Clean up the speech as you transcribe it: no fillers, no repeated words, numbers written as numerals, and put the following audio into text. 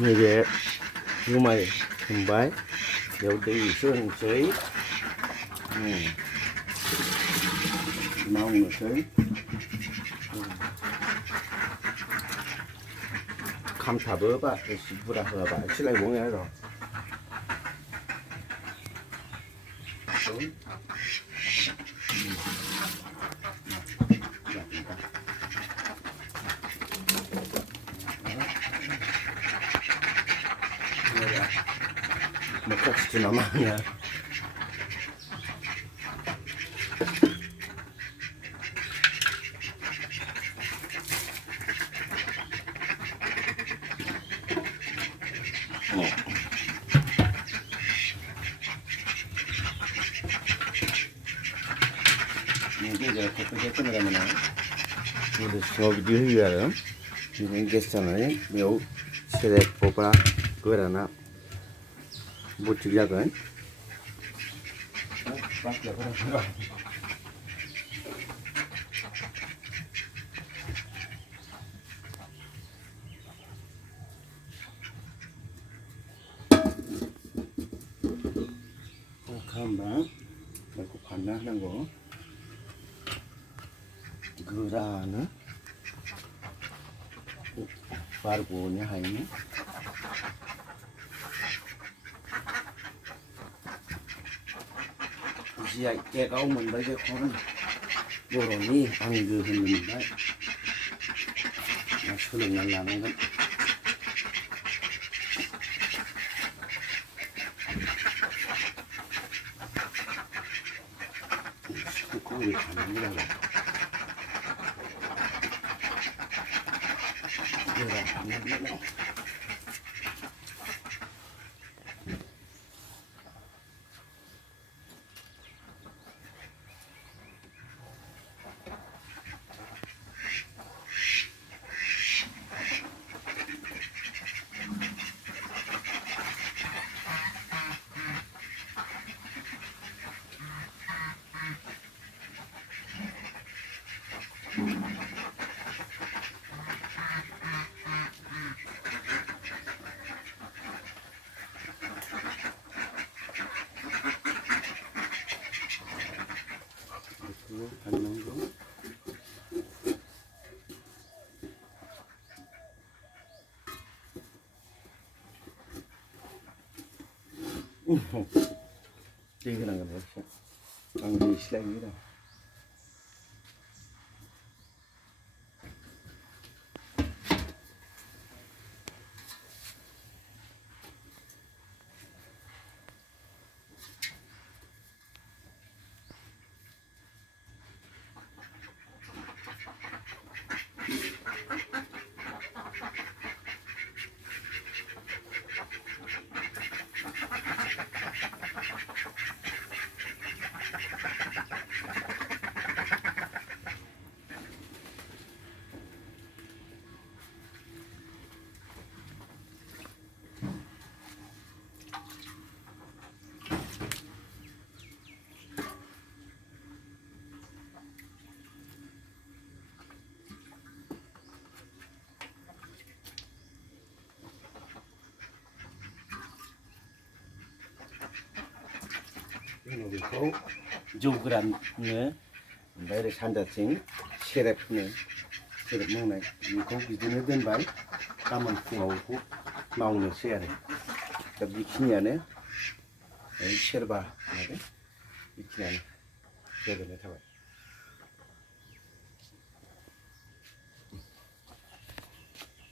이제 주말 금발 여기 있었는지 나오는 것을 감타버봐 시부라서봐 실내 공연으로 뭐 같이 남았냐 이게 이제 그렇게 끝나면은 우리 수업 유희야름 이제 게스트는 요 세대 뽑아 그러나 못 지작은 한번 먹고 반나하는 거 그라는 바르고 오냐 하이네 이제 깨가 오면 이제 그런 요런이 안 그러는데 술을 날라는 건 거기 가는 거라고 하는 거 이게 나가 봐. 안기 시작이다. 그리고 조그란네 매일 산다생 세랩네 세랩 먹네 이거 기준에 된 바이 까만 풍하고 나오는 세야네 그 미키냐네 이 셔바 나네 미키냐네 그래도 내 타봐